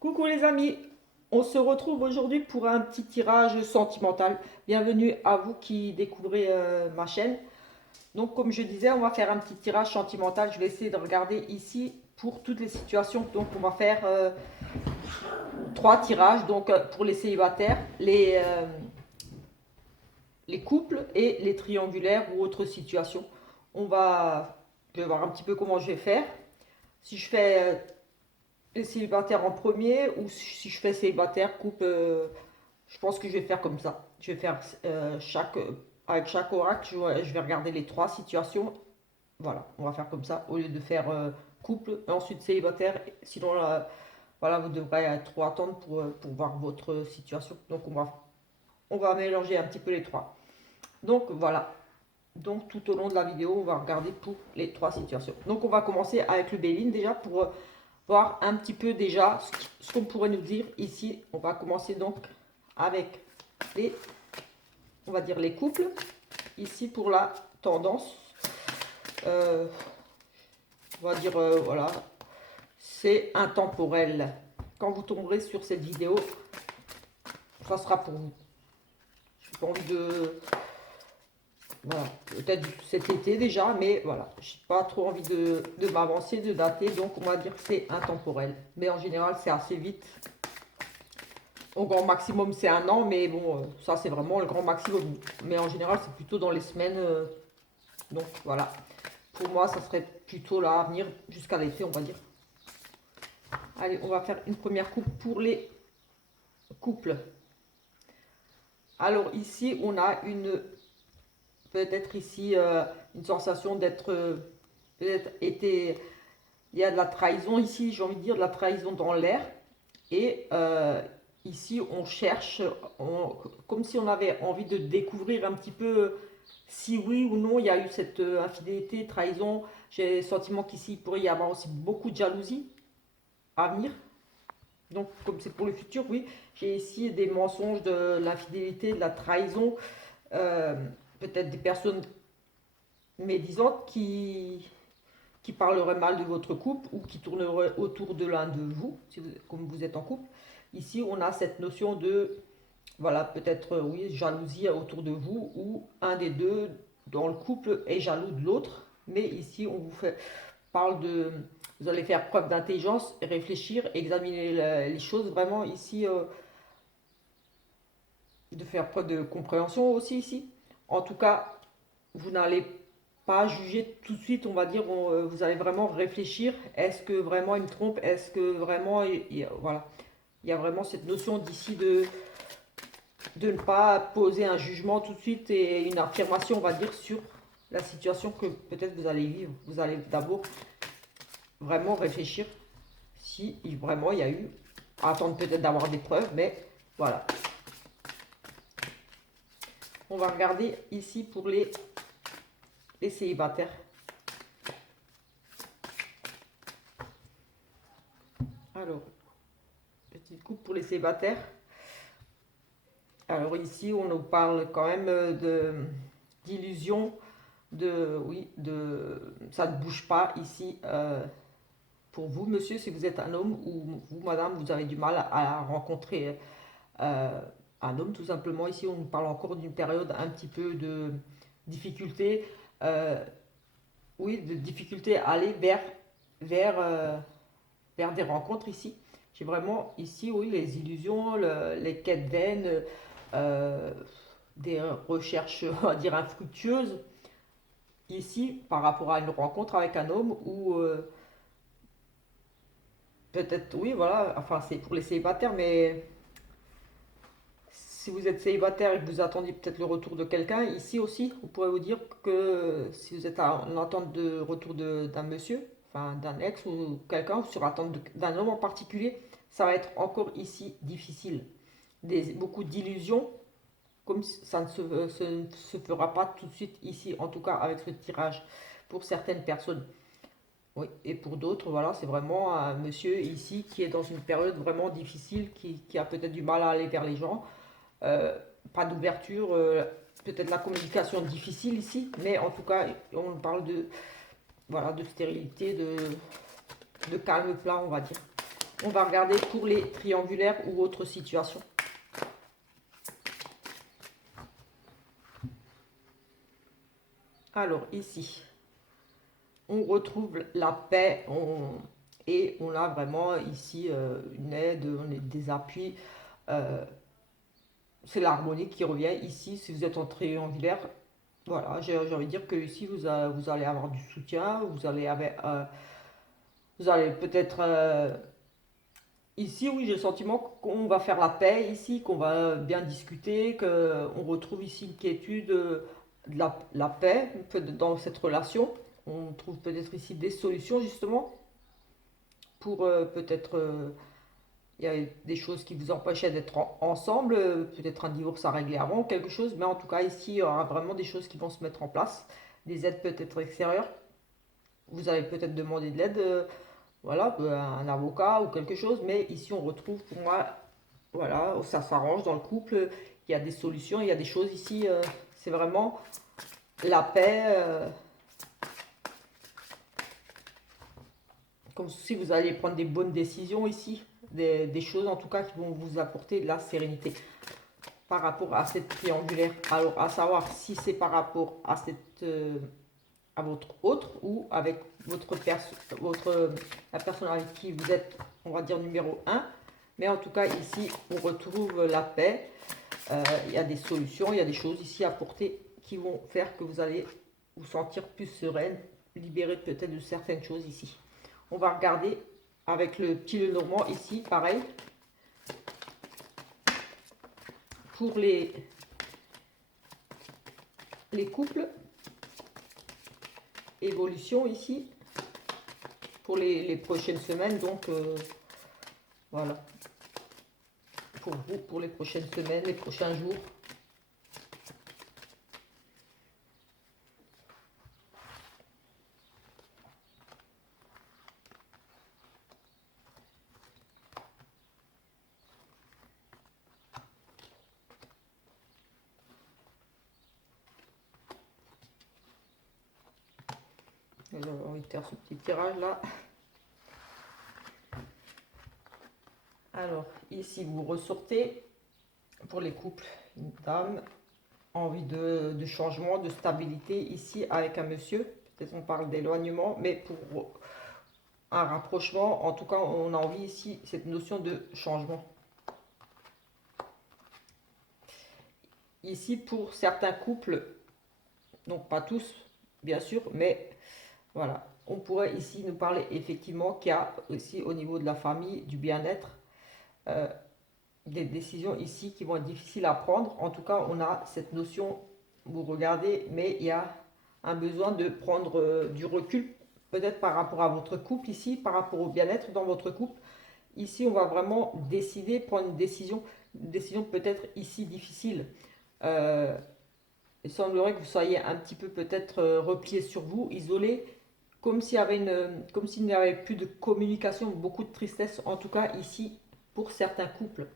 Coucou les amis, on se retrouve aujourd'hui pour un petit tirage sentimental. Bienvenue à vous qui découvrez ma chaîne. Donc comme je disais, on va faire un petit tirage sentimental. Je vais essayer de regarder ici pour toutes les situations. Donc on va faire trois tirages donc pour les célibataires, les couples et les triangulaires ou autres situations. Je vais voir un petit peu comment je vais faire. Si je fais les célibataires en premier ou si je fais célibataire, couple, je pense que je vais faire comme ça. Je vais faire avec chaque oracle, je vais regarder les trois situations. Voilà, on va faire comme ça au lieu de faire couple et ensuite célibataire. Sinon, voilà, vous devrez trop attendre pour voir votre situation. Donc, on va mélanger un petit peu les trois. Donc, voilà. Donc, tout au long de la vidéo, on va regarder pour les trois situations. Donc, on va commencer avec le Béline déjà pour voir un petit peu déjà ce qu'on pourrait nous dire ici. On va commencer donc avec les, on va dire les couples. Ici pour la tendance, euh, on va dire voilà, c'est intemporel. Quand vous tomberez sur cette vidéo, ça sera pour vous. Je n'ai pas envie de, voilà, peut-être cet été déjà, mais voilà, j'ai pas trop envie de m'avancer, de dater, donc on va dire que c'est intemporel. Mais en général, c'est assez vite. Au grand maximum, c'est un an, mais bon, ça c'est vraiment le grand maximum. Mais en général, c'est plutôt dans les semaines. Donc voilà. Pour moi, ça serait plutôt là à venir jusqu'à l'été, on va dire. Allez, on va faire une première coupe pour les couples. Alors ici, on a peut-être ici, une sensation d'être, peut-être été, il y a de la trahison ici, j'ai envie de dire de la trahison dans l'air. Et ici, on cherche, comme si on avait envie de découvrir un petit peu si oui ou non il y a eu cette infidélité, trahison. J'ai le sentiment qu'ici, il pourrait y avoir aussi beaucoup de jalousie à venir. Donc, comme c'est pour le futur, oui, j'ai ici des mensonges, de l'infidélité, de la trahison, euh, peut-être des personnes médisantes qui parleraient mal de votre couple ou qui tourneraient autour de l'un de vous, si vous, comme vous êtes en couple. Ici, on a cette notion de, voilà, peut-être, oui, jalousie autour de vous ou un des deux dans le couple est jaloux de l'autre. Mais ici, on vous parle de, vous allez faire preuve d'intelligence, réfléchir, examiner les choses vraiment ici, de faire preuve de compréhension aussi ici. En tout cas, vous n'allez pas juger tout de suite, on va dire, vous allez vraiment réfléchir. Est-ce que vraiment il me trompe? Est-ce que vraiment, voilà, il y a vraiment cette notion d'ici de ne pas poser un jugement tout de suite et une affirmation, on va dire, sur la situation que peut-être vous allez vivre. Vous allez d'abord vraiment réfléchir si vraiment il y a eu, attendre peut-être d'avoir des preuves, mais voilà. On va regarder ici pour les célibataires. Alors, petite coupe pour les célibataires. Alors ici, on nous parle quand même d'illusion, oui, ça ne bouge pas ici. Pour vous, monsieur, si vous êtes un homme ou vous, madame, vous avez du mal à rencontrer euh, un homme, tout simplement. Ici, on nous parle encore d'une période un petit peu de difficulté, euh, oui, de difficulté à aller vers, euh, vers des rencontres ici. J'ai vraiment ici, oui, les illusions, les quêtes vaines, euh, des recherches, on va dire, infructueuses. Ici, par rapport à une rencontre avec un homme ou peut-être, oui, voilà, enfin, c'est pour les célibataires, mais si vous êtes célibataire et que vous attendiez peut-être le retour de quelqu'un, ici aussi, on pourrait vous dire que si vous êtes en attente de retour d'un monsieur, enfin d'un ex ou quelqu'un, sur attente d'un homme en particulier, ça va être encore ici difficile. Beaucoup d'illusions, comme ça ne se fera pas tout de suite ici, en tout cas avec ce tirage, pour certaines personnes. Oui, et pour d'autres, voilà, c'est vraiment un monsieur ici qui est dans une période vraiment difficile, qui a peut-être du mal à aller vers les gens. Euh, Pas d'ouverture, peut-être la communication difficile ici, mais en tout cas, on parle de, voilà, de stérilité, de calme plat, on va dire. On va regarder pour les triangulaires ou autres situations. Alors ici, on retrouve la paix et on a vraiment ici une aide, des appuis. C'est l'harmonie qui revient ici. Si vous êtes en triangulaire, voilà, j'ai envie de dire que ici vous allez avoir du soutien, vous allez peut-être ici, oui, j'ai le sentiment qu'on va faire la paix ici, qu'on va bien discuter, qu'on retrouve ici une quiétude, de la paix dans cette relation. On trouve peut-être ici des solutions justement pour peut-être il y a des choses qui vous empêchaient d'être ensemble, peut-être un divorce à régler avant, quelque chose, mais en tout cas ici il y aura vraiment des choses qui vont se mettre en place, des aides peut-être extérieures. Vous allez peut-être demander de l'aide, voilà, un avocat ou quelque chose, mais ici on retrouve pour moi, voilà, ça s'arrange dans le couple, il y a des solutions, il y a des choses ici, c'est vraiment la paix, comme si vous allez prendre des bonnes décisions ici, des choses en tout cas qui vont vous apporter de la sérénité par rapport à cette triangulaire. Alors à savoir si c'est par rapport à à votre autre ou avec la personne avec qui vous êtes, on va dire numéro un. Mais en tout cas ici on retrouve la paix, il y a des solutions, il y a des choses ici à apporter qui vont faire que vous allez vous sentir plus sereine, libérée peut-être de certaines choses ici. On va regarder avec le petit Lenormand ici, pareil. Pour les couples, évolution ici, pour les prochaines semaines, donc voilà. Pour vous, pour les prochaines semaines, les prochains jours. J'avais envie de faire ce petit tirage là. Alors, ici, vous ressortez pour les couples, une dame, envie de changement, de stabilité ici avec un monsieur. Peut-être on parle d'éloignement, mais pour un rapprochement, en tout cas, on a envie ici, cette notion de changement. Ici, pour certains couples, donc pas tous, bien sûr, mais voilà, on pourrait ici nous parler effectivement qu'il y a aussi au niveau de la famille, du bien-être, des décisions ici qui vont être difficiles à prendre. En tout cas, on a cette notion, vous regardez, mais il y a un besoin de prendre du recul, peut-être par rapport à votre couple ici, par rapport au bien-être dans votre couple. Ici, on va vraiment décider, prendre une décision peut-être ici difficile. Il semblerait que vous soyez un petit peu peut-être replié sur vous, isolé, comme s'il y avait comme s'il n'y avait plus de communication, beaucoup de tristesse, en tout cas ici pour certains couples.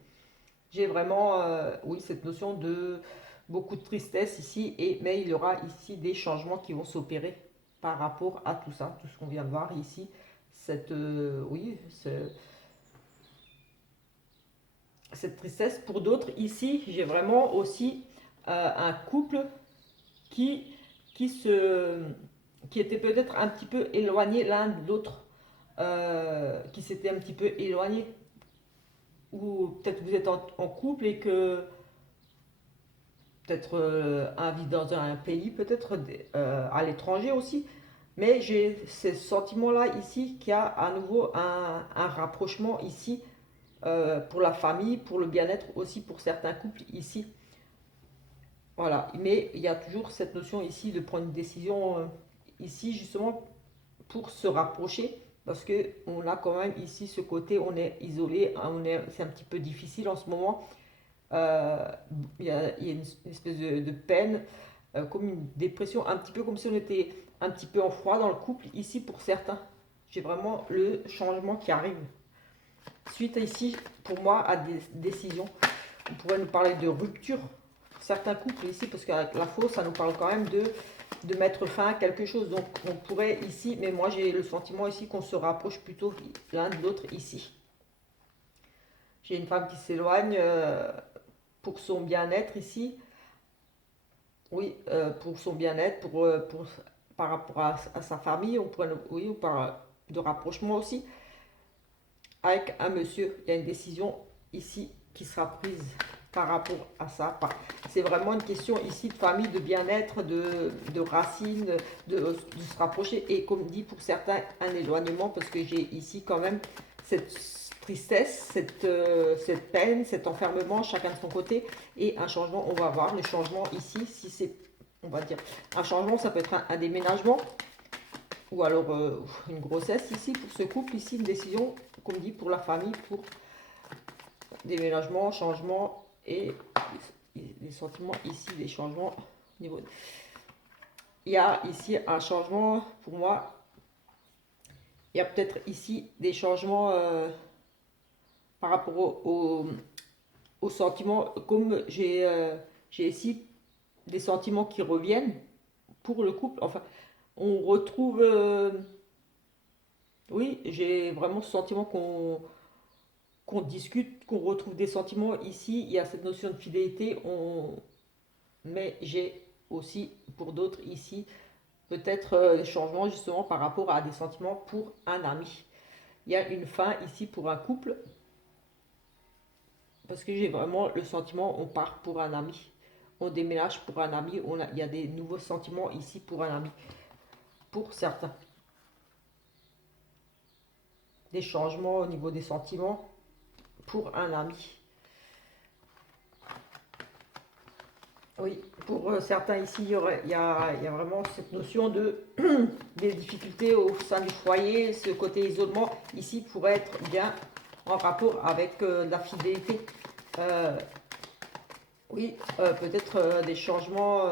J'ai vraiment, oui, cette notion de beaucoup de tristesse ici, mais il y aura ici des changements qui vont s'opérer par rapport à tout ça, tout ce qu'on vient de voir ici. Oui, cette tristesse. Pour d'autres, ici, j'ai vraiment aussi un couple qui, qui, se, qui était peut-être un petit peu éloigné l'un de l'autre, qui s'était un petit peu éloigné. Ou peut-être vous êtes en couple et que peut-être un vit dans un pays, peut-être à l'étranger aussi. Mais j'ai ce sentiment-là ici qu'il y a à nouveau un rapprochement ici pour la famille, pour le bien-être aussi pour certains couples ici. Voilà, mais il y a toujours cette notion ici de prendre une décision ici justement pour se rapprocher parce que on a quand même ici ce côté, on est isolé, hein, c'est un petit peu difficile en ce moment. Euh, il y a une espèce de peine, comme une dépression, un petit peu comme si on était un petit peu en froid dans le couple ici pour certains. J'ai vraiment le changement qui arrive suite ici pour moi à des décisions. On pourrait nous parler de rupture pour certains couples ici parce qu'avec la fausse ça nous parle quand même de mettre fin à quelque chose. Donc on pourrait ici, mais moi j'ai le sentiment ici qu'on se rapproche plutôt l'un de l'autre ici. J'ai une femme qui s'éloigne pour son bien-être ici. Oui, pour son bien-être, par rapport à sa famille, on pourrait, oui, ou par de rapprochement aussi, avec un monsieur. Il y a une décision ici qui sera prise par rapport à ça. C'est vraiment une question ici de famille, de bien-être, de racines, de se rapprocher. Et comme dit, pour certains, un éloignement, parce que j'ai ici quand même cette tristesse, cette peine, cet enfermement, chacun de son côté, et un changement. On va voir le changement ici, si c'est, on va dire, un changement, ça peut être un déménagement, ou alors une grossesse ici, pour ce couple, ici, une décision, comme dit, pour la famille, pour déménagement, changement, et les sentiments ici, des changements au niveau. Il y a ici un changement, pour moi, il y a peut-être ici des changements par rapport aux sentiments, comme j'ai ici des sentiments qui reviennent pour le couple. Enfin, on retrouve, oui, j'ai vraiment ce sentiment qu'on discute, qu'on retrouve des sentiments ici. Il y a cette notion de fidélité, mais j'ai aussi pour d'autres ici peut-être des changements justement par rapport à des sentiments pour un ami. Il y a une fin ici pour un couple, parce que j'ai vraiment le sentiment on part pour un ami, on déménage pour un ami, il y a des nouveaux sentiments ici pour un ami, pour certains. Des changements au niveau des sentiments pour un ami. Oui, pour certains ici, il y a vraiment cette notion de des difficultés au sein du foyer, ce côté isolement ici pourrait être bien en rapport avec la fidélité. Euh, oui, peut-être des changements,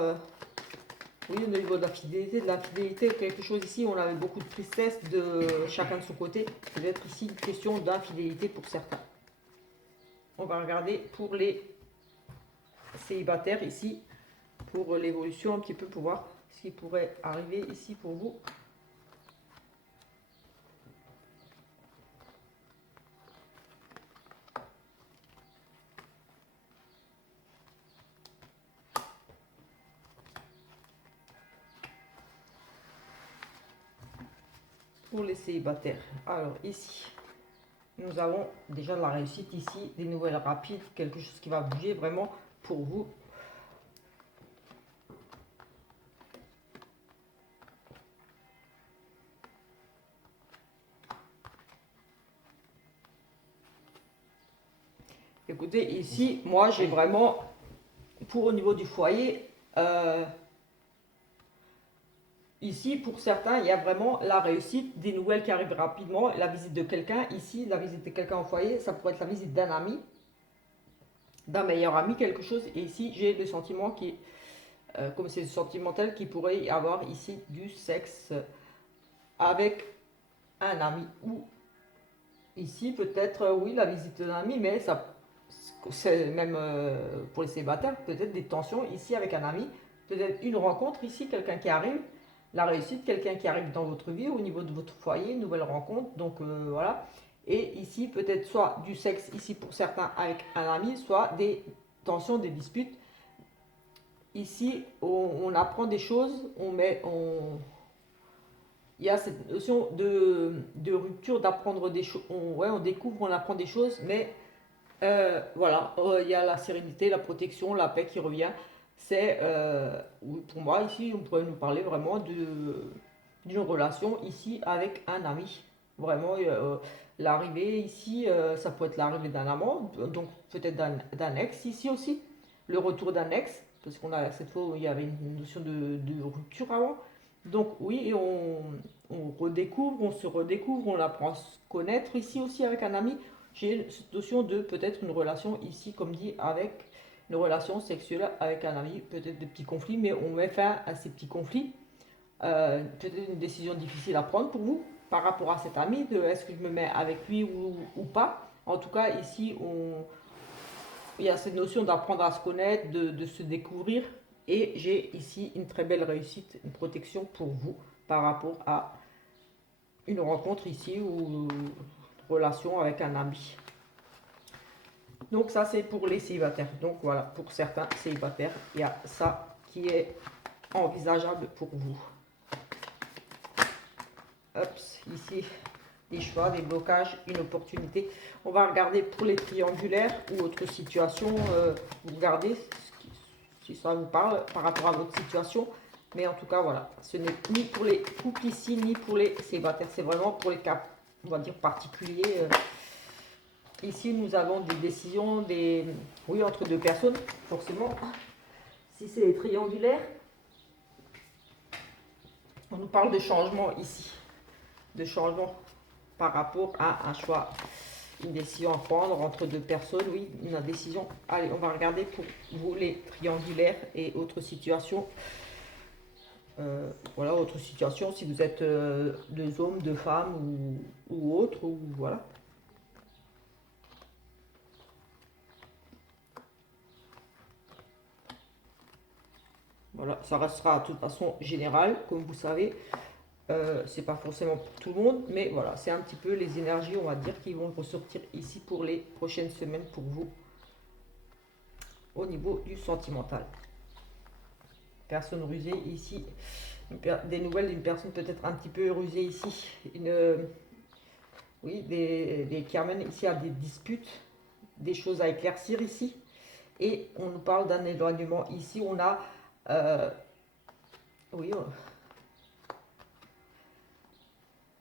oui, au niveau de la fidélité, quelque chose ici, on avait beaucoup de tristesse de chacun de son côté. Peut-être ici une question d'infidélité pour certains. On va regarder pour les célibataires ici, pour l'évolution un petit peu, pour voir ce qui pourrait arriver ici pour vous. Pour les célibataires. Alors ici, nous avons déjà de la réussite ici, des nouvelles rapides, quelque chose qui va bouger vraiment pour vous. Écoutez, ici, moi j'ai vraiment, pour au niveau du foyer, ici pour certains, il y a vraiment la réussite, des nouvelles qui arrivent rapidement, la visite de quelqu'un. Ici, la visite de quelqu'un au foyer, ça pourrait être la visite d'un ami, d'un meilleur ami, quelque chose. Et ici, j'ai le sentiment qui, comme c'est sentimental, qui pourrait y avoir ici du sexe avec un ami. Ou ici, peut-être, oui, la visite d'un ami, mais ça, c'est même pour les célibataires, peut-être des tensions ici avec un ami, peut-être une rencontre ici, quelqu'un qui arrive, la réussite, quelqu'un qui arrive dans votre vie, au niveau de votre foyer, une nouvelle rencontre, donc voilà. Et ici, peut-être soit du sexe ici pour certains avec un ami, soit des tensions, des disputes. Ici, on apprend des choses, il y a cette notion de rupture, d'apprendre des choses. Ouais, on découvre, on apprend des choses, mais voilà, il y a la sérénité, la protection, la paix qui revient. C'est, oui, pour moi, ici, on pourrait nous parler vraiment d'une relation ici avec un ami. Vraiment, l'arrivée ici, ça peut être l'arrivée d'un amant, donc peut-être d'un ex ici aussi. Le retour d'un ex, parce qu'on a cette fois où il y avait une notion de rupture avant. Donc oui, et on redécouvre, on se redécouvre, on apprend à se connaître ici aussi avec un ami. J'ai cette notion de peut-être une relation ici, comme dit, avec une relation sexuelle avec un ami, peut-être des petits conflits, mais on met fin à ces petits conflits. Peut-être une décision difficile à prendre pour vous par rapport à cet ami, de est-ce que je me mets avec lui ou pas. En tout cas, ici, il y a cette notion d'apprendre à se connaître, de se découvrir. Et j'ai ici une très belle réussite, une protection pour vous par rapport à une rencontre ici ou une relation avec un ami. Donc ça, c'est pour les célibataires. Donc voilà, pour certains célibataires, il y a ça qui est envisageable pour vous. Hop, ici, des choix, des blocages, une opportunité. On va regarder pour les triangulaires ou autres situations. Vous regardez si ça vous parle par rapport à votre situation. Mais en tout cas, voilà, ce n'est ni pour les couples ici, ni pour les célibataires. C'est vraiment pour les cas, on va dire, particuliers. Ici, nous avons des décisions, oui, entre deux personnes, forcément. Si c'est les triangulaires, on nous parle de changement ici. De changement par rapport à un choix, une décision à prendre entre deux personnes, oui, une décision. Allez, on va regarder pour vous les triangulaires et autres situations. Voilà, autre situation, si vous êtes deux hommes, deux femmes ou autres, ou voilà. Voilà, ça restera de toute façon général, comme vous savez. C'est pas forcément pour tout le monde, mais voilà, c'est un petit peu les énergies, on va dire, qui vont ressortir ici pour les prochaines semaines pour vous au niveau du sentimental. Personne rusée ici, des nouvelles d'une personne peut-être un petit peu rusée ici, oui, qui amènent ici à des disputes, des choses à éclaircir ici, et on nous parle d'un éloignement ici. On a, oui.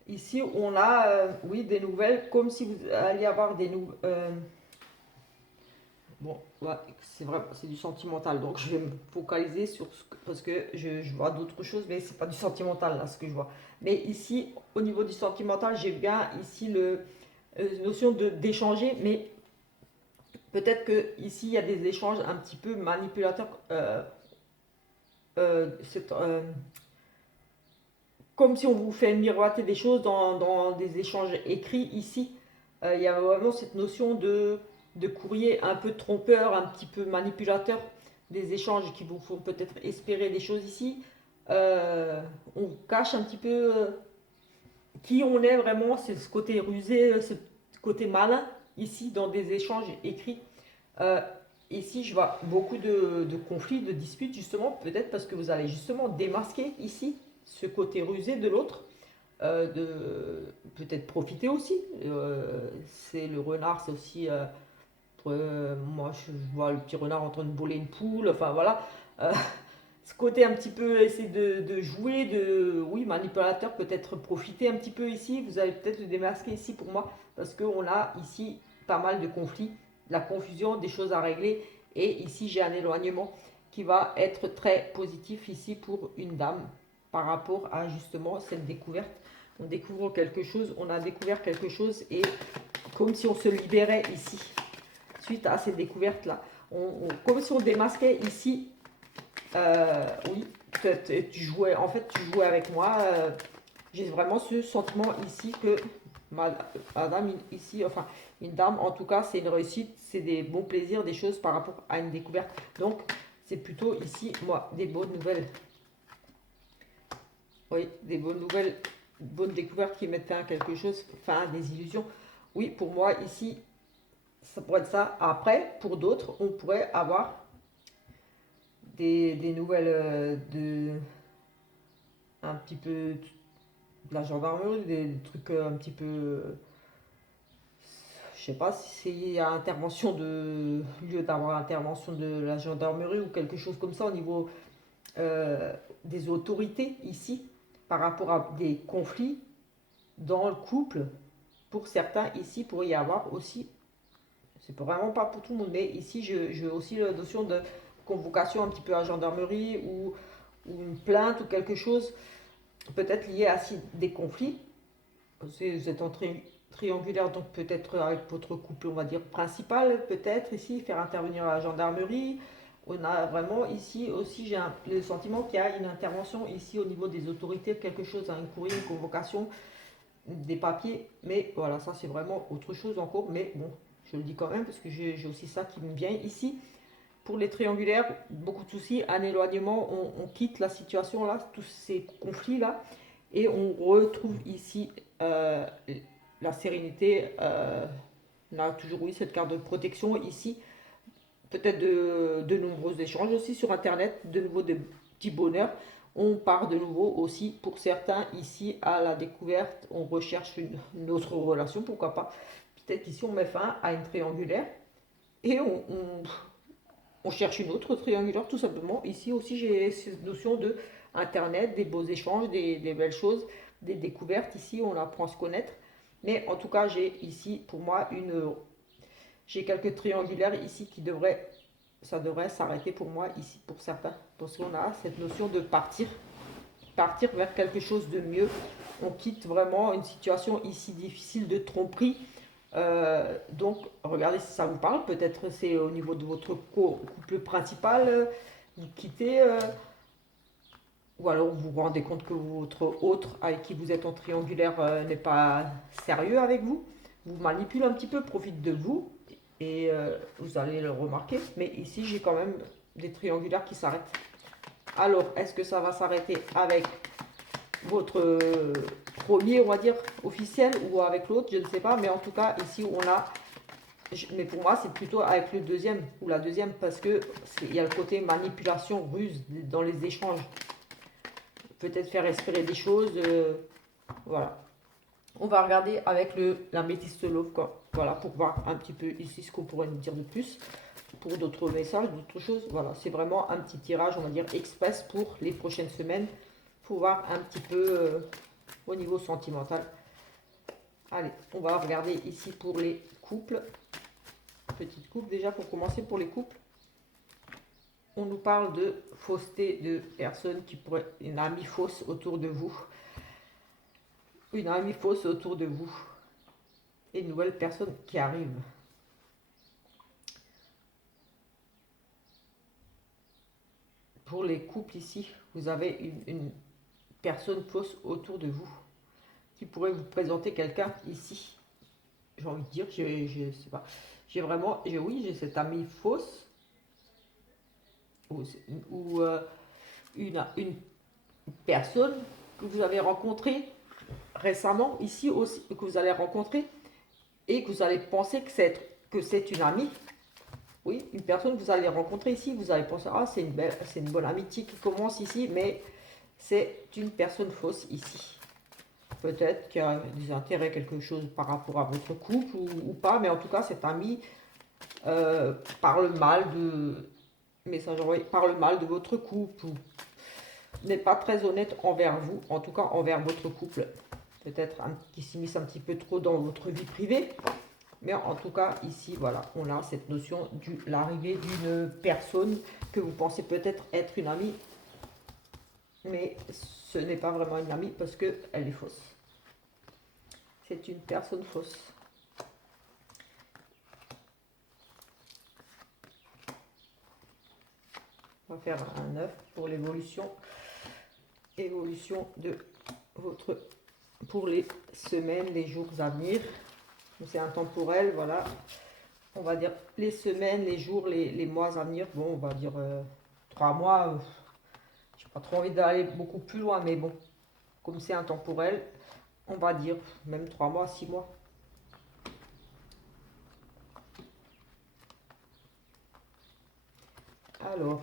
Ici, on a, oui, des nouvelles, comme si vous alliez avoir des nouvelles. Bon, ouais, c'est vrai, c'est du sentimental, donc je vais me focaliser sur ce que, parce que je vois d'autres choses, mais c'est pas du sentimental là ce que je vois. Mais ici, au niveau du sentimental, j'ai bien ici notion d'échanger, mais peut-être que ici il y a des échanges un petit peu manipulateurs. C'est, comme si on vous fait miroiter des choses dans des échanges écrits ici. Il y a vraiment cette notion de courrier un peu trompeur, un petit peu manipulateur, des échanges qui vous font peut-être espérer des choses ici. On cache un petit peu qui on est vraiment, c'est ce côté rusé, ce côté malin ici dans des échanges écrits. Euh, Ici, je vois beaucoup de conflits, de disputes, justement, peut-être parce que vous allez justement démasquer ici ce côté rusé de l'autre, de peut-être profiter aussi. C'est le renard, c'est aussi, moi je vois le petit renard en train de voler une poule, enfin voilà. Euh, Ce côté un petit peu essayer de jouer, oui, manipulateur, peut-être profiter un petit peu ici. Vous allez peut-être le démasquer ici pour moi, parce qu'on a ici pas mal de conflits, de la confusion, des choses à régler. Et ici, j'ai un éloignement qui va être très positif ici pour une dame par rapport à justement cette découverte. On découvre quelque chose, on a découvert quelque chose et comme si on se libérait ici suite à cette découverte-là. Comme si on démasquait ici oui, tu jouais, en fait, tu jouais avec moi. J'ai vraiment ce sentiment ici que madame ici, enfin une dame, en tout cas, c'est une réussite, c'est des bons plaisirs, des choses par rapport à une découverte. Donc, c'est plutôt ici, moi, des bonnes nouvelles. Oui, des bonnes nouvelles, bonnes découvertes qui mettent fin à quelque chose, fin à des illusions. Oui, pour moi, ici, ça pourrait être ça. Après, pour d'autres, on pourrait avoir des nouvelles un petit peu de la gendarmerie, des trucs un petit peu. Je sais pas si c'est à intervention de. Lieu d'avoir intervention de la gendarmerie ou quelque chose comme ça au niveau des autorités ici, par rapport à des conflits dans le couple. Pour certains, ici, pourrait y avoir aussi. C'est vraiment pas pour tout le monde, mais ici, je aussi la notion de convocation un petit peu à la gendarmerie ou une plainte ou quelque chose peut-être lié à des conflits. Vous êtes en triangulaire, donc peut-être avec votre couple, on va dire, principal, peut-être ici, faire intervenir la gendarmerie. On a vraiment ici aussi, j'ai le sentiment qu'il y a une intervention ici au niveau des autorités, quelque chose, un courrier, une convocation, des papiers. Mais voilà, ça c'est vraiment autre chose encore. Mais bon, je le dis quand même parce que j'ai aussi ça qui me vient ici. Pour les triangulaires, beaucoup de soucis, un éloignement, on quitte la situation là, tous ces conflits là, et on retrouve ici la sérénité, On a toujours, oui, cette carte de protection ici. Peut-être de nombreux échanges aussi sur Internet, de nouveau des petits bonheurs. On part de nouveau aussi pour certains ici à la découverte. On recherche une autre relation, pourquoi pas. Peut-être qu'ici on met fin à une triangulaire et on cherche une autre triangulaire tout simplement. Ici aussi j'ai cette notion de Internet, des beaux échanges, des belles choses, des découvertes. Ici on apprend à se connaître. Mais en tout cas j'ai ici pour moi j'ai quelques triangulaires ici ça devrait s'arrêter pour moi ici pour certains. Parce qu'on a cette notion de partir vers quelque chose de mieux. On quitte vraiment une situation ici difficile de tromperie. Donc, regardez si ça vous parle. Peut-être c'est au niveau de votre couple principal. Vous quittez, ou alors vous vous rendez compte que votre autre avec qui vous êtes en triangulaire n'est pas sérieux avec vous. Vous manipule un petit peu, profite de vous. Et vous allez le remarquer. Mais ici, j'ai quand même des triangulaires qui s'arrêtent. Alors, est-ce que ça va s'arrêter avec votre premier, on va dire, officiel ou avec l'autre? Je ne sais pas. Mais en tout cas, ici, on a... Mais pour moi, c'est plutôt avec le deuxième ou la deuxième parce que il y a le côté manipulation, ruse dans les échanges. Peut-être faire espérer des choses. Voilà. On va regarder avec la métisse love, quoi. Voilà, pour voir un petit peu ici ce qu'on pourrait nous dire de plus. Pour d'autres messages, d'autres choses. Voilà, c'est vraiment un petit tirage, on va dire, express pour les prochaines semaines. Pour voir un petit peu au niveau sentimental. Allez, on va regarder ici pour les couples. Petite coupe déjà pour commencer pour les couples. On nous parle de fausseté de personnes qui pourraient... Une amie fausse autour de vous. Une amie fausse autour de vous. Et une nouvelle personne qui arrive. Pour les couples ici, vous avez une personne fausse autour de vous qui pourrait vous présenter quelqu'un ici. J'ai envie de dire, je sais pas. J'ai vraiment, oui, j'ai cette amie fausse ou une personne que vous avez rencontrée récemment ici aussi, que vous allez rencontrer et que vous allez penser que c'est une amie. Oui, une personne que vous allez rencontrer ici, vous allez penser, ah, c'est une bonne amitié qui commence ici, mais c'est une personne fausse ici. Peut-être qu'il y a des intérêts, quelque chose par rapport à votre couple ou pas, mais en tout cas, cet ami parle mal parle mal de votre couple ou n'est pas très honnête envers vous, en tout cas envers votre couple. Peut-être qui s'immisce un petit peu trop dans votre vie privée. Mais en tout cas, ici, voilà, on a cette notion de l'arrivée d'une personne que vous pensez peut-être être une amie. Mais ce n'est pas vraiment une amie parce qu'elle est fausse. C'est une personne fausse. On va faire un 9 pour l'évolution. Évolution de votre... pour les semaines, les jours à venir. C'est intemporel, voilà. On va dire les semaines, les jours, les mois à venir. Bon, on va dire 3 mois. J'ai pas trop envie d'aller beaucoup plus loin, mais bon, comme c'est intemporel, on va dire même 3 mois, 6 mois. Alors,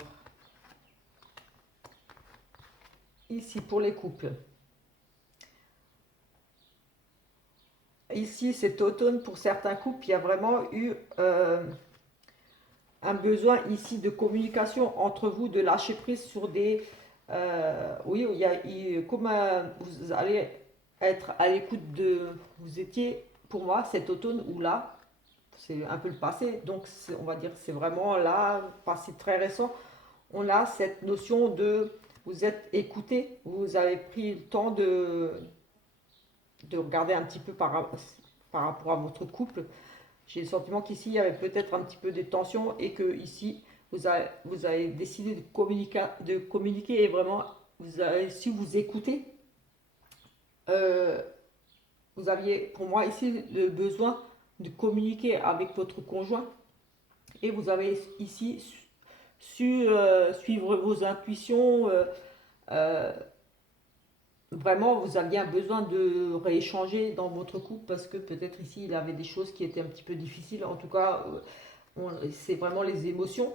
ici pour les couples. Ici, cet automne, pour certains couples, il y a vraiment eu un besoin ici de communication entre vous, de lâcher prise sur des... oui, comme vous allez être à l'écoute de... Vous étiez, pour moi, cet automne ou là, c'est un peu le passé, donc on va dire que c'est vraiment là, passé très récent, on a cette notion de... Vous êtes écouté, vous avez pris le temps de regarder un petit peu par rapport à votre couple. J'ai le sentiment qu'ici, il y avait peut-être un petit peu de tension et que ici, vous avez décidé de communiquer et vraiment, vous avez su vous écouter. Vous aviez, pour moi, ici, le besoin de communiquer avec votre conjoint et vous avez ici su suivre vos intuitions, vraiment vous aviez un besoin de rééchanger dans votre couple parce que peut-être ici il avait des choses qui étaient un petit peu difficiles. En tout cas, c'est vraiment les émotions.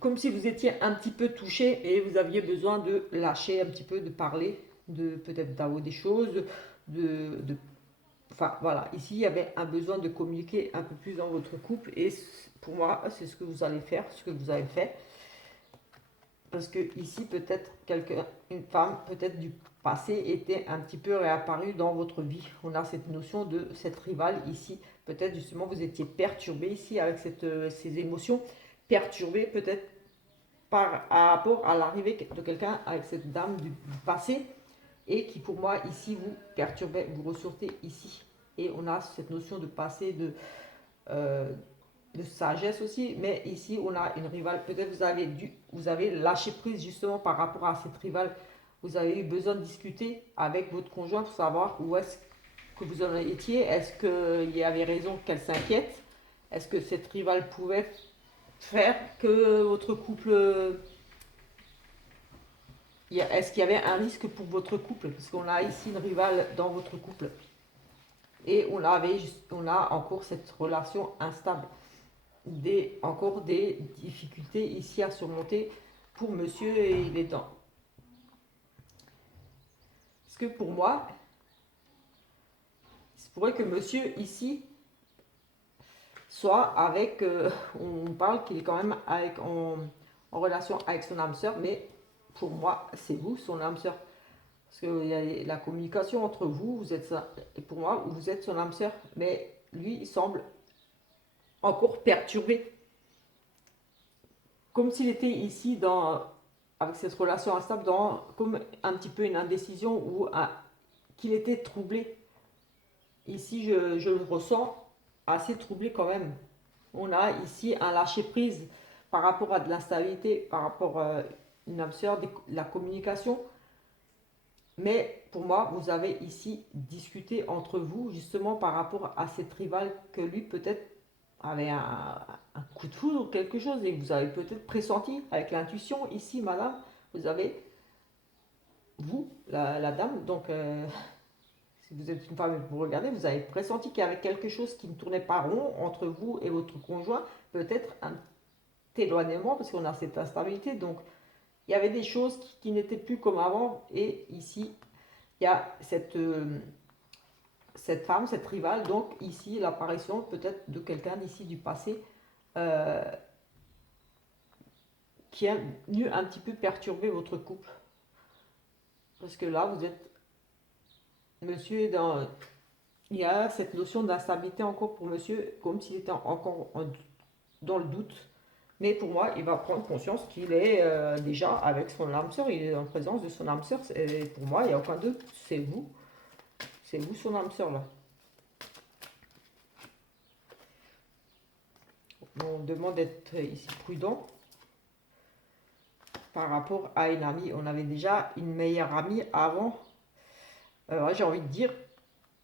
Comme si vous étiez un petit peu touché et vous aviez besoin de lâcher un petit peu, de parler, de peut-être d'avouer des choses, de enfin voilà, ici il y avait un besoin de communiquer un peu plus dans votre couple et pour moi c'est ce que vous allez faire, ce que vous avez fait. Parce que ici peut-être quelqu'un, une femme peut-être du passé était un petit peu réapparue dans votre vie. On a cette notion de cette rivale ici. Peut-être justement vous étiez perturbé ici avec ces émotions, perturbé peut-être par rapport à l'arrivée de quelqu'un avec cette dame du passé et qui pour moi ici vous perturbait, vous ressortez ici. Et on a cette notion de passé, euh, de sagesse aussi, mais ici on a une rivale. Peut-être vous avez lâché prise justement par rapport à cette rivale. Vous avez eu besoin de discuter avec votre conjoint pour savoir où est-ce que vous en étiez. Est-ce qu'il y avait raison qu'elle s'inquiète? Est-ce que cette rivale pouvait faire que votre couple... Est-ce qu'il y avait un risque pour votre couple? Parce qu'on a ici une rivale dans votre couple. Et on a encore cette relation instable. Encore des difficultés ici à surmonter pour monsieur et les dents. Parce que pour moi, c'est pourrait que monsieur ici soit avec, on parle qu'il est quand même en relation avec son âme sœur, mais pour moi, c'est vous, son âme sœur. Parce qu'il y a la communication entre vous, vous êtes ça, et pour moi, vous êtes son âme sœur. Mais lui, il semble encore perturbé. Comme s'il était ici avec cette relation instable, comme un petit peu une indécision ou qu'il était troublé. Ici, je le ressens assez troublé quand même. On a ici un lâcher-prise par rapport à de l'instabilité, par rapport à une âme sœur, la communication. Mais pour moi, vous avez ici discuté entre vous justement par rapport à cette rivale que lui peut-être avait un coup de foudre ou quelque chose et vous avez peut-être pressenti avec l'intuition ici, madame, vous avez, vous, la dame, donc si vous êtes une femme et vous regardez, vous avez pressenti qu'il y avait quelque chose qui ne tournait pas rond entre vous et votre conjoint, peut-être un éloignement parce qu'on a cette instabilité, donc il y avait des choses qui n'étaient plus comme avant et ici, il y a cette femme, cette rivale, donc ici l'apparition peut-être de quelqu'un d'ici du passé euh, qui est venu un petit peu perturber votre couple. Parce que là, vous êtes, monsieur, il y a cette notion d'instabilité encore pour monsieur, comme s'il était encore dans le doute. Mais pour moi, il va prendre conscience qu'il est déjà avec son âme sœur, il est en présence de son âme sœur. Et pour moi, il n'y a aucun doute, c'est vous son âme sœur là. On demande d'être ici prudent par rapport à une amie. On avait déjà une meilleure amie avant. J'ai envie de dire,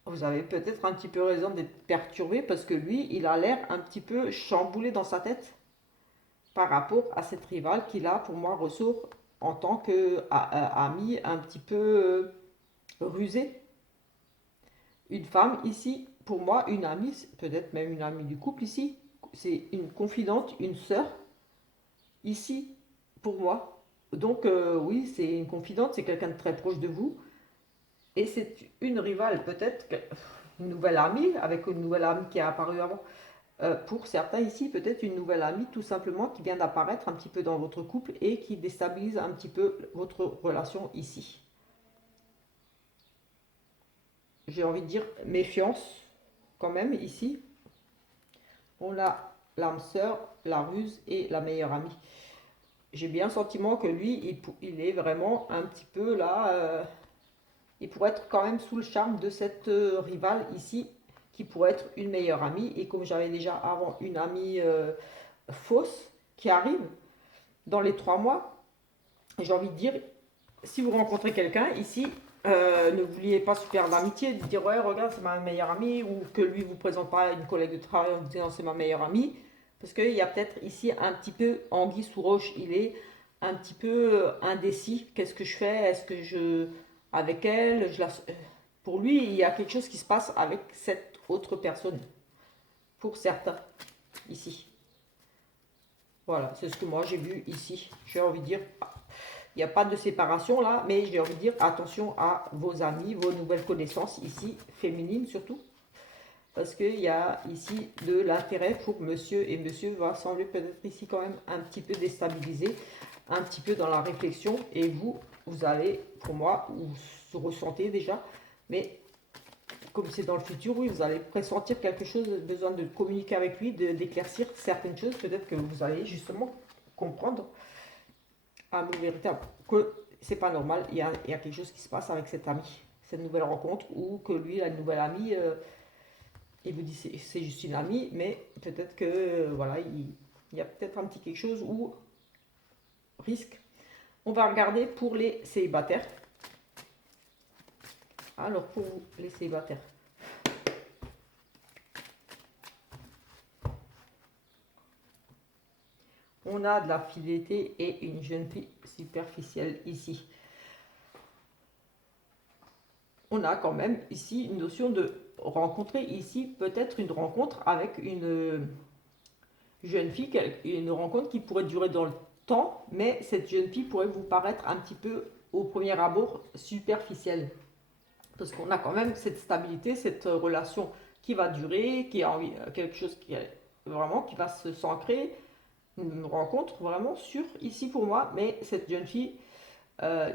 vous avez peut-être un petit peu raison d'être perturbé parce que lui, il a l'air un petit peu chamboulé dans sa tête par rapport à cette rivale qui là, pour moi, ressort en tant qu'ami un petit peu rusé. Une femme ici, pour moi, une amie, peut-être même une amie du couple ici, c'est une confidente, une sœur, ici, pour moi. Donc oui, c'est une confidente, c'est quelqu'un de très proche de vous. Et c'est une rivale, peut-être une nouvelle amie, avec une nouvelle amie qui a apparu avant. Pour certains ici, peut-être une nouvelle amie tout simplement qui vient d'apparaître un petit peu dans votre couple et qui déstabilise un petit peu votre relation ici. J'ai envie de dire méfiance quand même ici. On a l'âme sœur, la ruse et la meilleure amie. J'ai bien le sentiment que lui, il est vraiment un petit peu là. Il pourrait être quand même sous le charme de cette rivale ici, qui pourrait être une meilleure amie. Et comme j'avais déjà avant une amie fausse qui arrive dans les 3 mois, j'ai envie de dire, si vous rencontrez quelqu'un ici, ne vouliez pas se faire d'amitié, de dire ouais regarde c'est ma meilleure amie, ou que lui vous présente pas une collègue de travail en disant c'est ma meilleure amie, parce qu'il y a peut-être ici un petit peu anguille sous roche, il est un petit peu indécis, qu'est-ce que je fais, est-ce que je avec elle. Pour lui, il y a quelque chose qui se passe avec cette autre personne. Pour certains, ici. Voilà, c'est ce que moi j'ai vu ici. J'ai envie de dire, il n'y a pas de séparation là, mais j'ai envie de dire attention à vos amis, vos nouvelles connaissances ici, féminines surtout. Parce qu'il y a ici de l'intérêt pour monsieur, et monsieur va sembler peut-être ici quand même un petit peu déstabilisé, un petit peu dans la réflexion, et vous allez, pour moi, vous ressentez déjà, mais comme c'est dans le futur, oui, vous allez pressentir quelque chose, besoin de communiquer avec lui, d'éclaircir certaines choses, peut-être que vous allez justement comprendre à nos véritables que c'est pas normal, il y a quelque chose qui se passe avec cet ami, cette nouvelle rencontre, ou que lui, la nouvelle amie, il vous dit c'est juste une amie, mais peut-être que voilà, il y a peut-être un petit quelque chose ou risque. On va regarder pour les célibataires. Alors pour vous, les célibataires. On a de la fidélité et une jeune fille superficielle ici. On a quand même ici une notion de rencontrer ici peut-être une rencontre avec une jeune fille, une rencontre qui pourrait durer dans le temps, mais cette jeune fille pourrait vous paraître un petit peu au premier abord superficielle. Parce qu'on a quand même cette stabilité, cette relation qui va durer, qui a envie, quelque chose qui est vraiment qui va se s'ancrer, une rencontre vraiment sûre ici pour moi, mais cette jeune fille,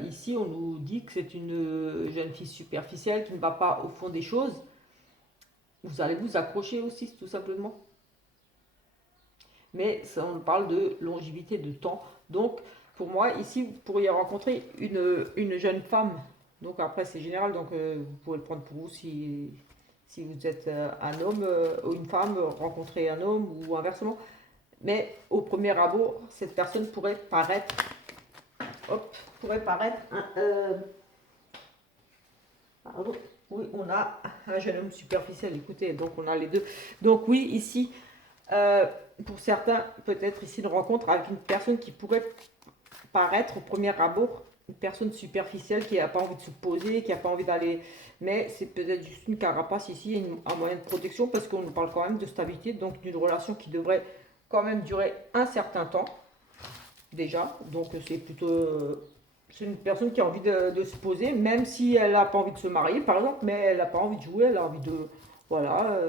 ici on nous dit que c'est une jeune fille superficielle qui ne va pas au fond des choses. Vous allez vous accrocher aussi tout simplement. Mais ça, on parle de longévité de temps. Donc, pour moi, ici, vous pourriez rencontrer une jeune femme. Donc, après, c'est général, donc vous pouvez le prendre pour vous si vous êtes un homme ou une femme, rencontrer un homme ou inversement. Mais au premier abord, cette personne pourrait paraître, hop, pourrait paraître pardon, oui, on a un jeune homme superficiel, écoutez, donc on a les deux. Donc oui, ici, euh, pour certains, peut-être ici une rencontre avec une personne qui pourrait paraître au premier abord une personne superficielle qui n'a pas envie de se poser, qui n'a pas envie d'aller. Mais c'est peut-être juste une carapace ici, un moyen de protection, parce qu'on nous parle quand même de stabilité, donc d'une relation qui devrait quand même durer un certain temps, déjà. Donc c'est plutôt. C'est une personne qui a envie de se poser, même si elle n'a pas envie de se marier, par exemple, mais elle n'a pas envie de jouer, elle a envie de. Voilà.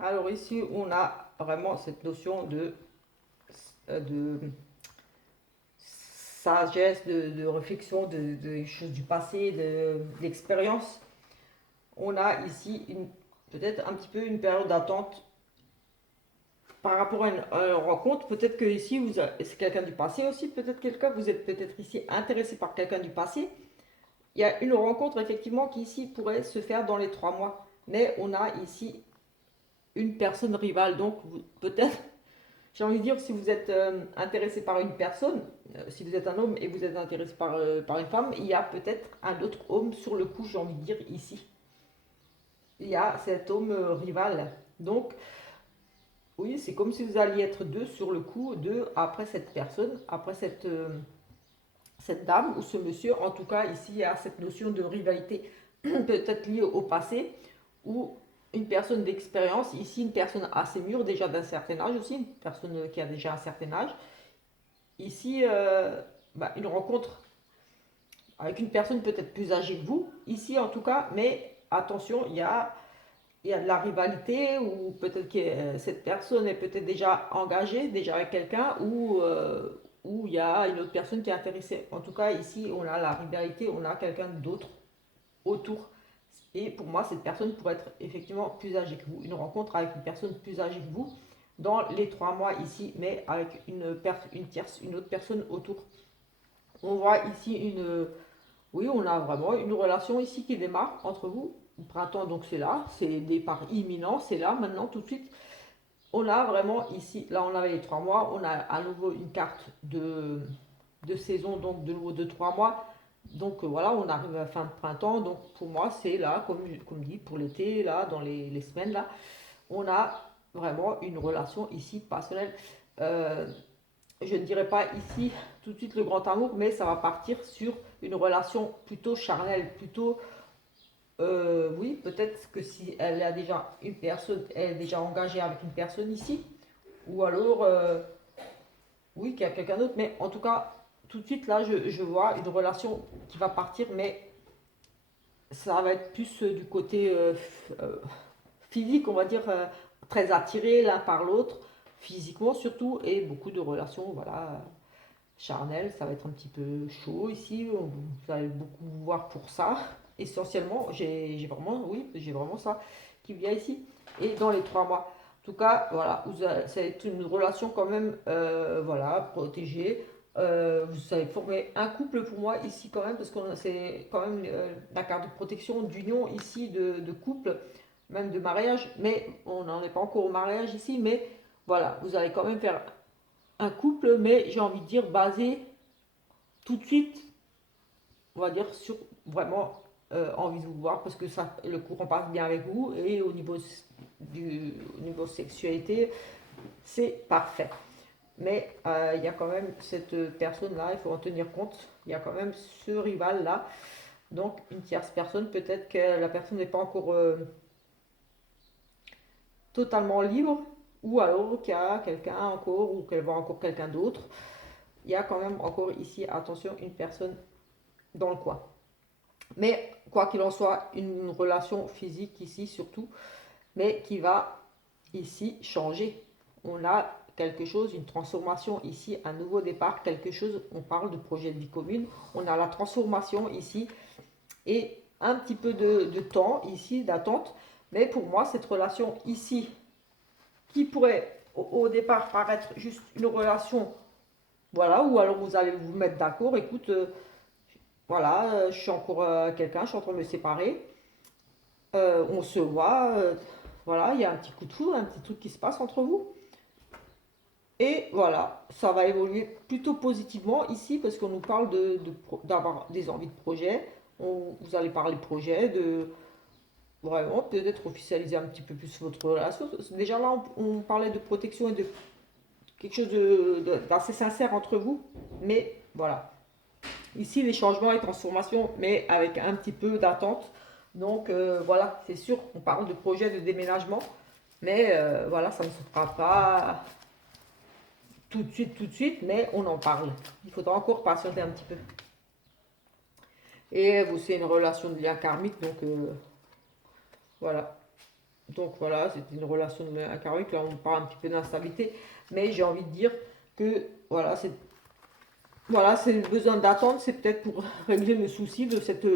Alors ici, on a vraiment cette notion de sagesse, de réflexion, de choses du passé, d'expérience. On a ici peut-être un petit peu une période d'attente par rapport à une rencontre. Peut-être que ici, c'est quelqu'un du passé aussi, peut-être quelqu'un, vous êtes peut-être ici intéressé par quelqu'un du passé. Il y a une rencontre effectivement qui ici pourrait se faire dans les 3 mois. Mais on a ici une personne rivale. Donc peut-être, j'ai envie de dire, si vous êtes intéressé par une personne, si vous êtes un homme et vous êtes intéressé par une femme, il y a peut-être un autre homme sur le coup, j'ai envie de dire, ici. Il y a cet homme rival. Donc, oui, c'est comme si vous alliez être deux sur le coup, deux après cette personne, après cette dame ou ce monsieur. En tout cas, ici, il y a cette notion de rivalité peut-être liée au passé ou une personne d'expérience. Ici, une personne assez mûre, déjà d'un certain âge aussi, une personne qui a déjà un certain âge. Ici, une rencontre avec une personne peut-être plus âgée que vous. Ici, en tout cas, mais attention, il y a de la rivalité ou peut-être que cette personne est peut-être déjà engagée, déjà avec quelqu'un ou il y a une autre personne qui est intéressée. En tout cas, ici, on a la rivalité, on a quelqu'un d'autre autour. Et pour moi, cette personne pourrait être effectivement plus âgée que vous. Une rencontre avec une personne plus âgée que vous dans les 3 mois ici, mais avec une autre personne autour. On voit ici Oui, on a vraiment une relation ici qui démarre entre vous. Le printemps, donc c'est là, c'est départ imminent, c'est là, maintenant, tout de suite. On a vraiment ici, là on avait les 3 mois, on a à nouveau une carte de saison, donc de nouveau de 3 mois. Donc voilà, on arrive à la fin de printemps, donc pour moi c'est là, comme dit, pour l'été, là, dans les semaines là, on a vraiment une relation ici passionnelle. Euh, je ne dirais pas ici tout de suite le grand amour, mais ça va partir sur une relation plutôt charnelle, plutôt oui, peut-être que si elle a déjà une personne, elle est déjà engagée avec une personne ici, ou alors oui, qu'il y a quelqu'un d'autre, mais en tout cas, tout de suite là, je vois une relation qui va partir, mais ça va être plus du côté physique, on va dire, très attiré l'un par l'autre, physiquement surtout, et beaucoup de relations, voilà, charnelles, ça va être un petit peu chaud ici, vous allez beaucoup vous voir pour ça. Essentiellement, j'ai vraiment, oui, j'ai vraiment ça qui vient ici. Et dans les 3 mois, en tout cas, voilà, ça va être une relation quand même, voilà, protégée. Vous allez former un couple pour moi ici quand même, parce que c'est quand même la carte de protection d'union ici, de couple, même de mariage, mais on n'en est pas encore au mariage ici, mais voilà, vous allez quand même faire un couple, mais j'ai envie de dire basé tout de suite, on va dire, sur vraiment envie de vous voir parce que ça, le courant passe bien avec vous et au niveau sexualité, c'est parfait. Mais il y a quand même cette personne-là, il faut en tenir compte, il y a quand même ce rival-là, donc une tierce personne, peut-être que la personne n'est pas encore totalement libre, ou alors qu'il y a quelqu'un encore, ou qu'elle voit encore quelqu'un d'autre. Il y a quand même encore ici, attention, une personne dans le coin. Mais quoi qu'il en soit, une relation physique ici surtout, mais qui va ici changer. On a quelque chose, une transformation ici, un nouveau départ, quelque chose, on parle de projet de vie commune, on a la transformation ici et un petit peu de temps ici, d'attente. Mais pour moi, cette relation ici, qui pourrait au départ paraître juste une relation, voilà, ou alors vous allez vous mettre d'accord, écoute, voilà, je suis encore quelqu'un, je suis en train de me séparer. On se voit, voilà, il y a un petit coup de foudre, un petit truc qui se passe entre vous. Et voilà, ça va évoluer plutôt positivement ici parce qu'on nous parle d'avoir des envies de projet. Vous allez parler projet, de vraiment peut-être officialiser un petit peu plus votre relation. Déjà là, on parlait de protection et de quelque chose d'assez sincère entre vous. Mais voilà, ici, les changements et transformations, mais avec un petit peu d'attente. Donc voilà, c'est sûr, on parle de projet de déménagement, mais voilà, ça ne se fera pas tout de suite, mais on en parle. Il faudra encore patienter un petit peu. Et vous, c'est une relation de lien karmique, donc voilà. Donc voilà, c'est une relation de lien karmique, là on parle un petit peu d'instabilité, mais j'ai envie de dire que voilà, c'est le besoin d'attendre, c'est peut-être pour régler le souci de cette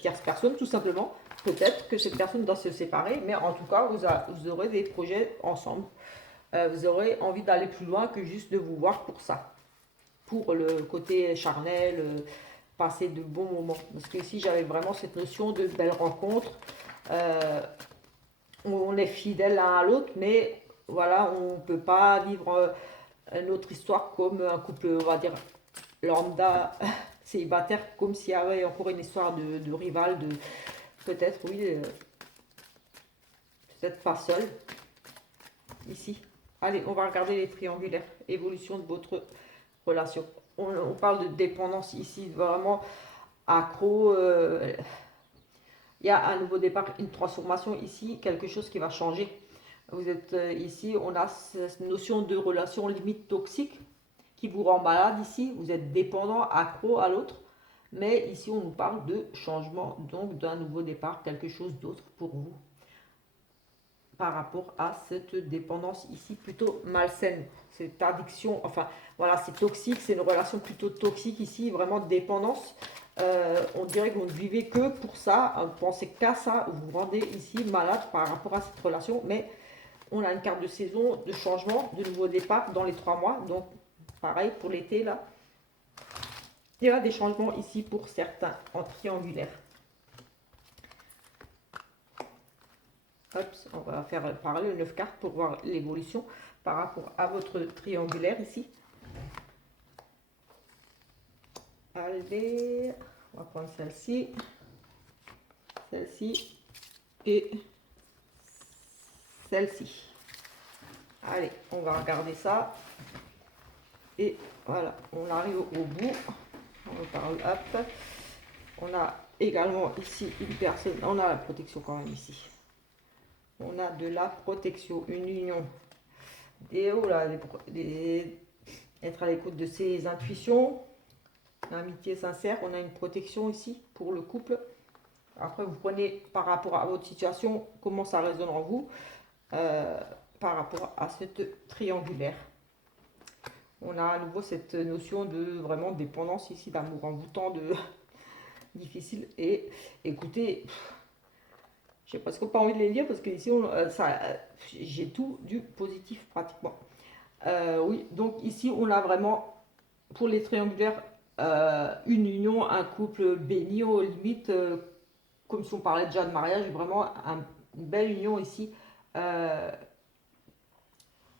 tierce personne, tout simplement. Peut-être que cette personne doit se séparer, mais en tout cas, vous aurez des projets ensemble. Vous aurez envie d'aller plus loin que juste de vous voir pour ça. Pour le côté charnel, passer de bons moments. Parce que ici, j'avais vraiment cette notion de belle rencontre. Euh, on est fidèle l'un à l'autre, mais voilà, on ne peut pas vivre une autre histoire comme un couple, on va dire, lambda célibataire, comme s'il y avait encore une histoire de rival, de peut-être, oui, peut-être pas seul, ici. Allez, on va regarder les triangulaires, évolution de votre relation. On parle de dépendance ici, vraiment accro. Il y a un nouveau départ, une transformation ici, quelque chose qui va changer. Vous êtes ici, on a cette notion de relation limite toxique qui vous rend malade ici. Vous êtes dépendant, accro à l'autre. Mais ici, on nous parle de changement, donc d'un nouveau départ, quelque chose d'autre pour vous par rapport à cette dépendance ici plutôt malsaine, cette addiction, enfin voilà, c'est toxique, c'est une relation plutôt toxique ici, vraiment de dépendance. On dirait que vous ne vivez que pour ça, vous pensez qu'à ça, vous vous rendez ici malade par rapport à cette relation, mais on a une carte de saison, de changement, de nouveau départ dans les 3 mois, donc pareil pour l'été là. Il y a des changements ici pour certains en triangulaire. Hop, on va faire pareil le 9 cartes pour voir l'évolution par rapport à votre triangulaire ici. Allez, on va prendre celle-ci et celle-ci. Allez, on va regarder ça. Et voilà, on arrive au bout. On parle, hop. On a également ici une personne, on a la protection quand même ici. On a de la protection, une union. Et oh là, être à l'écoute de ses intuitions, amitié sincère. On a une protection ici pour le couple. Après, vous prenez par rapport à votre situation, comment ça résonne en vous par rapport à cette triangulaire. On a à nouveau cette notion de vraiment dépendance ici, d'amour envoûtant, de difficile. Et écoutez, j'ai presque pas envie de les lire parce que ici, j'ai tout du positif pratiquement. Oui, donc ici, on a vraiment, pour les triangulaires, une union, un couple béni aux limites, comme si on parlait déjà de mariage, vraiment une belle union ici.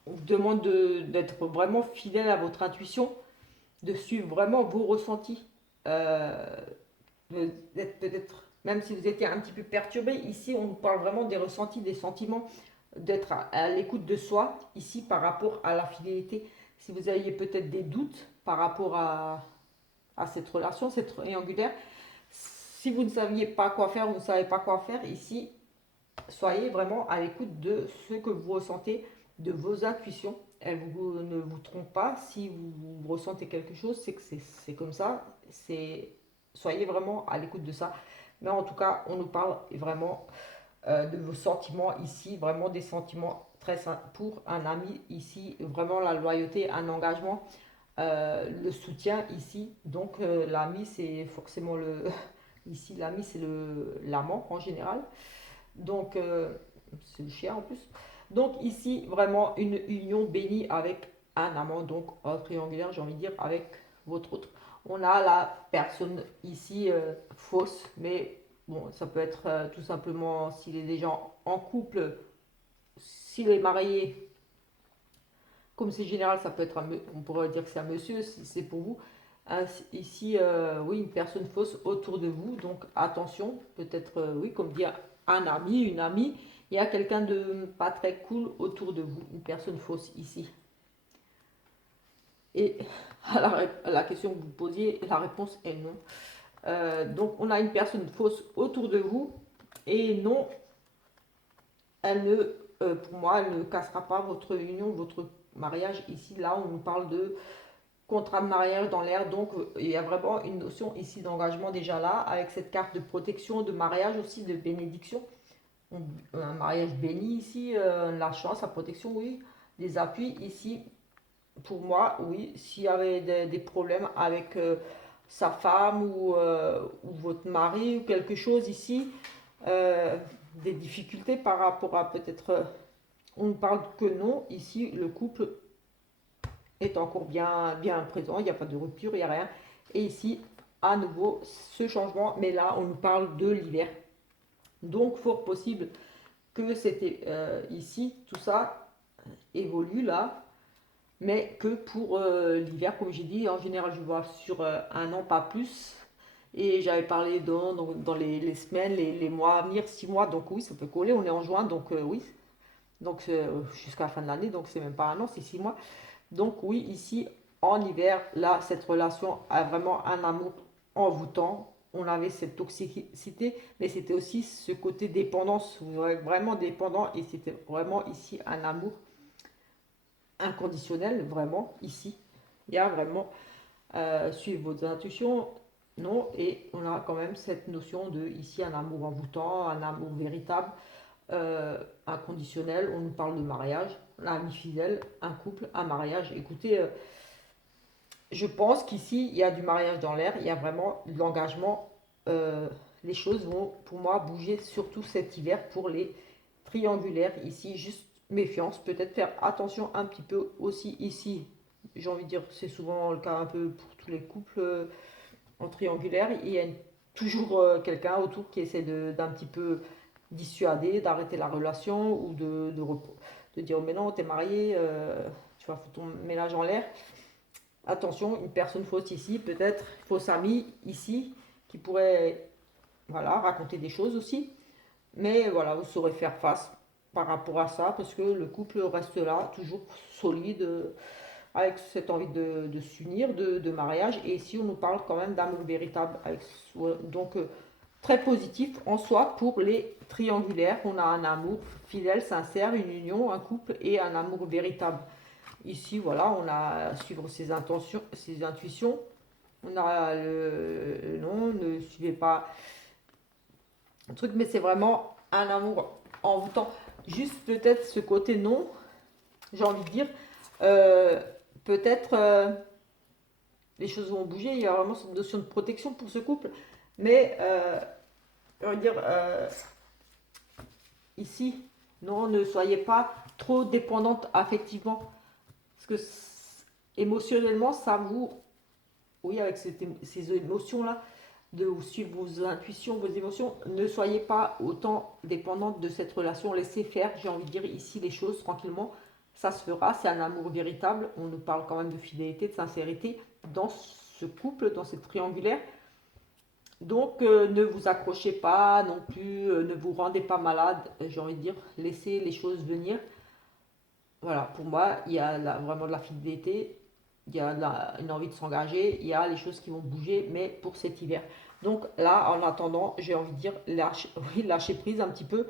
On vous demande d'être vraiment fidèle à votre intuition, de suivre vraiment vos ressentis. D'être peut-être, même si vous étiez un petit peu perturbé, ici on nous parle vraiment des ressentis, des sentiments, d'être à l'écoute de soi, ici par rapport à la fidélité. Si vous aviez peut-être des doutes par rapport à cette relation, cette triangulaire, si vous ne saviez pas quoi faire, vous ne savez pas quoi faire, ici, soyez vraiment à l'écoute de ce que vous ressentez, de vos intuitions. Elles ne vous trompent pas. Si vous ressentez quelque chose, c'est que c'est comme ça. Soyez vraiment à l'écoute de ça. Mais en tout cas, on nous parle vraiment de vos sentiments ici, vraiment des sentiments très simples pour un ami ici, vraiment la loyauté, un engagement, le soutien ici. Donc l'ami, c'est forcément ici, l'ami, c'est l'amant en général. Donc, c'est le chien en plus. Donc ici, vraiment une union bénie avec un amant, donc un triangulaire, j'ai envie de dire, avec votre autre. On a la personne ici fausse, mais bon, ça peut être tout simplement s'il est déjà en couple, s'il est marié, comme c'est général, ça peut être on pourrait dire que c'est un monsieur, si c'est pour vous. Ici, oui, une personne fausse autour de vous, donc attention, peut-être, oui, comme dire un ami, une amie, il y a quelqu'un de pas très cool autour de vous, une personne fausse ici. Et à la question que vous posiez, la réponse est non. Donc on a une personne fausse autour de vous, et non, elle ne, pour moi, elle ne cassera pas votre union, votre mariage. Ici, là, on nous parle de contrat de mariage dans l'air, donc il y a vraiment une notion ici d'engagement déjà là, avec cette carte de protection, de mariage aussi, de bénédiction. Un mariage béni ici, la chance, la protection, oui, des appuis ici. Pour moi, oui, s'il y avait des problèmes avec sa femme ou votre mari ou quelque chose ici, euh, des difficultés par rapport à peut-être, on ne parle que non, ici le couple est encore bien présent, il n'y a pas de rupture, il n'y a rien. Et ici, à nouveau, ce changement, mais là, on nous parle de l'hiver. Donc, fort possible que c'était ici, tout ça évolue là, mais que pour l'hiver, comme j'ai dit, en général, je vois sur un an, pas plus. Et j'avais parlé dans les semaines, les mois à venir, 6 mois, donc oui, ça peut coller, on est en juin, donc oui, donc jusqu'à la fin de l'année, donc c'est même pas un an, c'est 6 mois. Donc oui, ici, en hiver, là, cette relation a vraiment un amour envoûtant. On avait cette toxicité, mais c'était aussi ce côté dépendance. Vous êtes vraiment dépendant et c'était vraiment ici un amour inconditionnel, vraiment, ici. Il y a vraiment suivre vos intuitions, non, et on a quand même cette notion de ici un amour envoûtant, un amour véritable, inconditionnel. On nous parle de mariage, un ami fidèle, un couple, un mariage. Écoutez, je pense qu'ici, il y a du mariage dans l'air, il y a vraiment de l'engagement. Les choses vont, pour moi, bouger, surtout cet hiver pour les triangulaires. Ici, juste méfiance, peut-être faire attention un petit peu aussi ici. J'ai envie de dire, c'est souvent le cas un peu pour tous les couples. en triangulaire, il y a toujours quelqu'un autour qui essaie d'un petit peu dissuader, d'arrêter la relation ou de dire oh, mais non, t'es marié, tu vas foutre ton ménage en l'air. Attention, une personne fausse ici, peut-être fausse amie ici, qui pourrait voilà, raconter des choses aussi. Mais voilà, vous saurez faire face par rapport à ça, parce que le couple reste là, toujours solide, avec cette envie de s'unir, de mariage. Et ici, on nous parle quand même d'amour véritable. Donc, très positif en soi pour les triangulaires. On a un amour fidèle, sincère, une union, un couple et un amour véritable. Ici, voilà, on a à suivre ses intentions, ses intuitions. On a le non, ne suivez pas un truc, mais c'est vraiment un amour envoûtant. Juste peut-être ce côté non, j'ai envie de dire, euh, peut-être les choses vont bouger, il y a vraiment cette notion de protection pour ce couple, mais on va dire ici, non, ne soyez pas trop dépendante affectivement, parce que émotionnellement, ça vous, oui, avec ces émotions-là, de suivre vos intuitions, vos émotions, ne soyez pas autant dépendante de cette relation, laissez faire, j'ai envie de dire ici les choses tranquillement, ça se fera, c'est un amour véritable, on nous parle quand même de fidélité, de sincérité dans ce couple, dans cette triangulaire, donc ne vous accrochez pas non plus, ne vous rendez pas malade, j'ai envie de dire, laissez les choses venir, voilà, pour moi, il y a vraiment de la fidélité, il y a une envie de s'engager, il y a les choses qui vont bouger, mais pour cet hiver. Donc là, en attendant, j'ai envie de dire, oui, lâcher prise un petit peu,